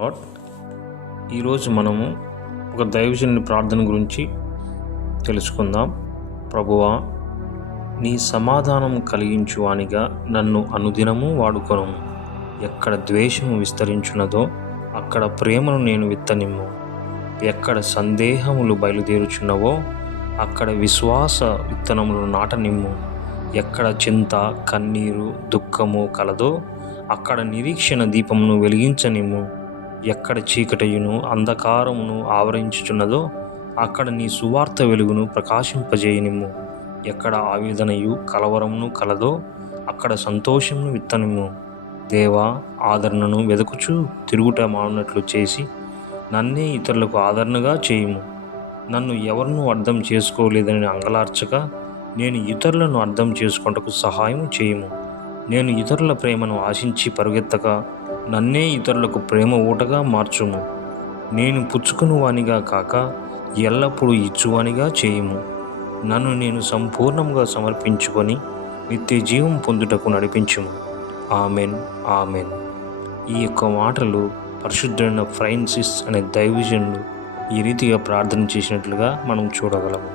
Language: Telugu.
లార్డ్, ఈరోజు మనము ఒక దైవజనుని ప్రార్థన గురించి తెలుసుకుందాం. ప్రభువా, నీ సమాధానం కలిగించువానిగా నన్ను అనుదినము వాడుకొను. ఎక్కడ ద్వేషము విస్తరించున్నదో అక్కడ ప్రేమను నేను విత్తనిమ్ము. ఎక్కడ సందేహములు బయలుదేరుచున్నవో అక్కడ విశ్వాస విత్తనములను నాటనిమ్ము. ఎక్కడ చింత, కన్నీరు, దుఃఖము కలదో అక్కడ నిరీక్షణ దీపమును వెలిగించనిమ్ము. ఎక్కడ చీకటియును అంధకారమును ఆవరించుచున్నదో అక్కడ నీ సువార్త వెలుగును ప్రకాశింపజేయనిమ్ము. ఎక్కడ ఆవేదనయు కలవరమును కలదో అక్కడ సంతోషమును విత్తనిమ్ము. దేవా, ఆదరణను వెదకుచు తిరుగుట మానునట్లు చేసి నన్నే ఇతరులకు ఆదరణగా చేయుము. నన్ను ఎవరినూ అర్థం చేసుకోలేదని అంగలార్చక నేను ఇతరులను అర్థం చేసుకొనుటకు సహాయం చేయుము. నేను ఇతరుల ప్రేమను ఆశించి పరుగెత్తక నన్నే ఇతరులకు ప్రేమ ఊటగా మార్చుము. నేను పుచ్చుకుని వానిగా కాక ఎల్లప్పుడూ ఇచ్చువానిగా చేయుము. నన్ను నేను సంపూర్ణంగా సమర్పించుకొని నిత్య జీవం పొందుటకు నడిపించుము. Amen, amen. ఈ యొక్క మాటలు పరిశుద్ధుడైన ఫ్రాన్సిస్ అనే దైవజనుడు ఈ రీతిగా ప్రార్థన చేసినట్లుగా మనం చూడగలము.